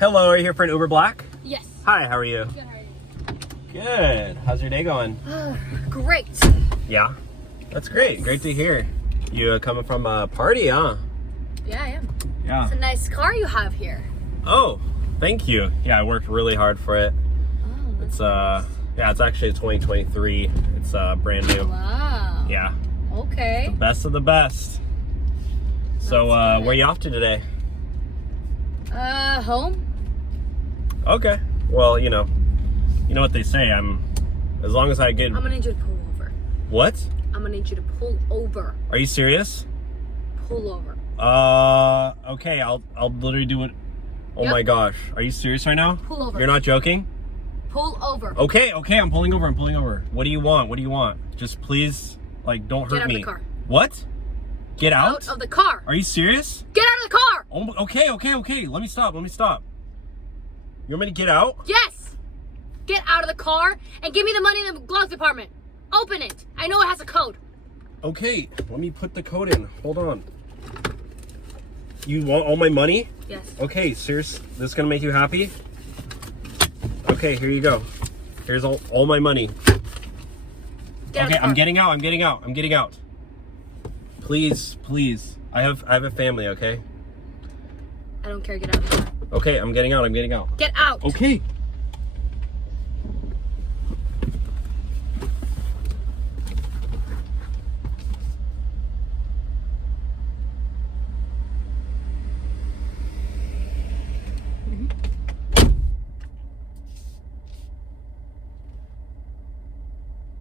Hello, are you here for an Uber Black? Yes. Hi, how are you? Good, how are you? Good. How's your day going? Great. Yeah? That's great. Great to hear. You coming from a party, huh? Yeah, I am. Yeah. It's a nice car you have here. Oh, thank you. Yeah, I worked really hard for it. Oh, It's yeah, it's actually a 2023. It's brand new. wow. Yeah. Okay. The best of the best. So That's good. where you off to today? Home? Okay. Well, you know what they say. As long as I get. I'm gonna need you to pull over. What? I'm gonna need you to pull over. Are you serious? Pull over. Okay. I'll literally do it. Oh Yep. my gosh. Are you serious right now? Pull over. You're not joking? Pull over. Okay. I'm pulling over. What do you want? Just please, like, don't hurt me. Get out of the car. What? Get out? Out of the car. Are you serious? Get out of the car. Oh, okay. Let me stop. You want me to get out? Yes. Get out of the car and give me the money in the glove department. Open it. I know it has a code. Okay, let me put the code in. Hold on. You want all my money? Yes. Okay, serious. This is gonna make you happy? Okay, here you go. Here's all my money. Get out of Okay, the car. I'm getting out. Please. I have a family, okay? I don't care. Get out of the car. Okay, I'm getting out. Get out. Okay.